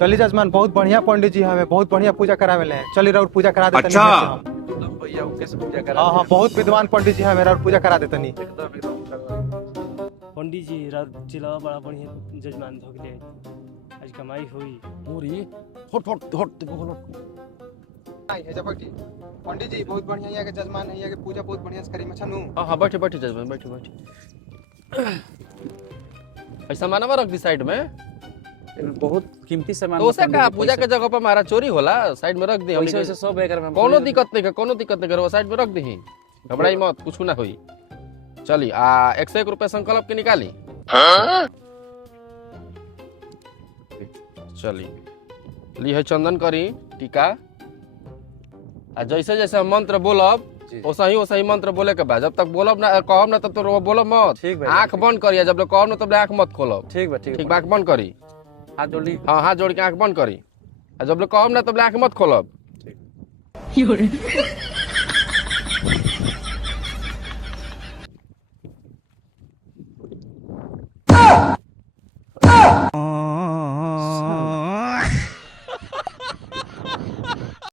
चली जजमान बहुत बढ़िया पंडित जी हमें बहुत बढ़िया पूजा करावे ले चली राउर पूजा करा देते अच्छा। भैया कैसे पूजा करा हाँ हाँ बहुत विद्वान पंडित जी हमें राउर पूजा करा देते नहीं पंडित जी रात चिलावा बड़ा बढ़िया जजमान धोगले आज कमाई हुई पूरी हट हट हट देखो हट पंडित जी बहुत बढ़िया यहाँ के जजमान है यहाँ के पूजा बहुत बढ़िया से करी मछनु हाँ बैठे बैठे जजमान बैठे बैठे ऐसा मानवा रख दी साइड में बहुत कीमती सामान तो उसे कहा पूजा के जगह पर हमारा चोरी होला साइड में रख दी वैसे वैसे सब एकर में कोनो दिक्कत नहीं है कोनो दिक्कत नहीं करो साइड में रख दी घबराई मत कुछ ना होई चली 101 रुपए संकल्प के निकाली चली ली है चंदन करी टीका आ जैसे जैसे हम मंत्र बोलब वैसा ही मंत्र बोले के बाद जब तक बोलब ना कहब ना तब तो बोलब मत ठीक भाई आंख बंद करिए जब तक कहब ना तब आंख मत खोलब ठीक बा ठीक बा आंख बंद करी हाथ जोड़ी हाँ हाथ जोड़ के आंख बंद करी जब तक कहब ना तब आंख मत खोलब